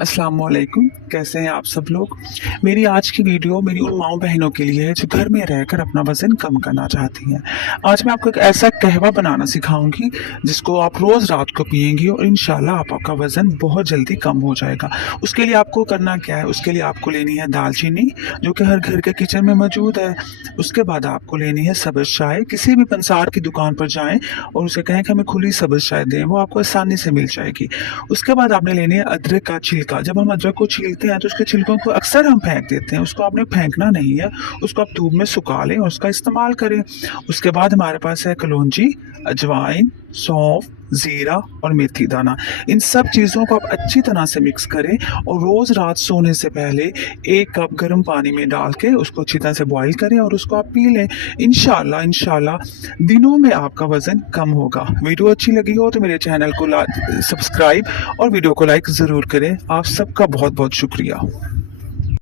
अस्सलाम वालेकुम, कैसे हैं आप सब लोग। मेरी आज की वीडियो मेरी उन माँओं बहनों के लिए है जो घर में रहकर अपना वज़न कम करना चाहती हैं। आज मैं आपको एक ऐसा कहवा बनाना सिखाऊंगी जिसको आप रोज़ रात को पिएंगी और इंशाल्लाह आपका वज़न बहुत जल्दी कम हो जाएगा। उसके लिए आपको करना क्या है, उसके लिए आपको लेनी है दालचीनी जो कि हर घर के किचन में मौजूद है। उसके बाद आपको लेनी है सब्ज़ चाय। किसी भी पंसार की दुकान पर जाएं और उसे कहें कि हमें खुली सब्ज़ चाय दें, वो आपको आसानी से मिल जाएगी। उसके बाद आपने लेनी है अदरक का छिलका। जब हम अदरक को छीलते हैं तो उसके छिलकों को अक्सर हम फेंक देते हैं, उसको आपने फेंकना नहीं है, उसको आप धूप में सुखा लें और उसका इस्तेमाल करें। उसके बाद हमारे पास है कलौंजी, अजवाइन, सौंफ, ज़ीरा और मेथी दाना। इन सब चीज़ों को आप अच्छी तरह से मिक्स करें और रोज़ रात सोने से पहले 1 कप गर्म पानी में डाल के उसको अच्छी तरह से बॉईल करें और उसको आप पी लें। इंशाल्लाह इंशाल्लाह दिनों में आपका वज़न कम होगा। वीडियो अच्छी लगी हो तो मेरे चैनल को सब्सक्राइब और वीडियो को लाइक ज़रूर करें। आप सबका बहुत बहुत शुक्रिया।